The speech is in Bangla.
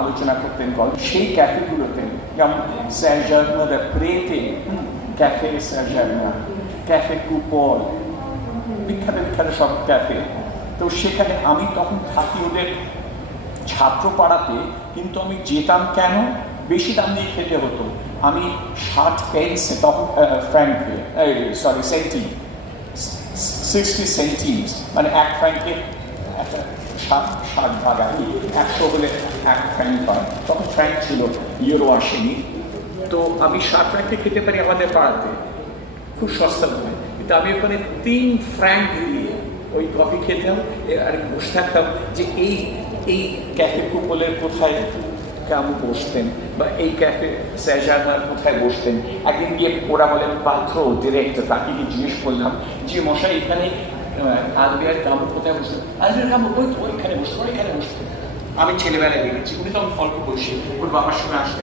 আলোচনা করতেন গল্প। সেই ক্যাফেগুলোতে যেমন স্যার প্রেতে ক্যাফে স্যার, ক্যাফে কুপল, বিখ্যাত বিখ্যাত সব ক্যাফে। তো সেখানে আমি তখন থাকি ওদের ছাত্র পাড়াতে, কিন্তু আমি যেতাম কেন, বেশি দাম দিয়ে খেতে হতো। আমি 60 পেন্স তখন ফ্র্যাঙ্কে, সরি সেন্টি, 60 সেন্টিমস, মানে 1 ফ্র্যাঙ্কে একটা 60 ভাগ আর কি, 100 হলে 1 ফ্র্যাঙ্ক হয়। তখন ফ্র্যাঙ্ক ছিল, ইউরো আসেনি। তো আমি 60 ফ্র্যাঙ্কে খেতে পারি আমাদের পাড়াতে, খুব সস্তা হবে। কিন্তু আমি ওখানে 3 ফ্র্যাঙ্ক দিয়ে ওই কফি খেতাম আর বসে থাকতাম যে এই ক্যাফে কুপলের কোথায় কামু বসতেন, বা এই ক্যাফে স্যার কোথায় বসতেন। একদিন গিয়ে ওরা বলেন পাত্র ডিরেক্টর, তাকে গিয়ে জিজ্ঞেস করলাম যে মশাই এখানে আলবিয়ার কামু কোথায় বসতেন? আলবিয়ার কামু ওই তো ওইখানে বসতেন, ওইখানে বসতেন। আমি ছেলেবেলায় দেখেছি, উনি তখন অল্প বয়সী, ওর বাবার সঙ্গে আসতেন।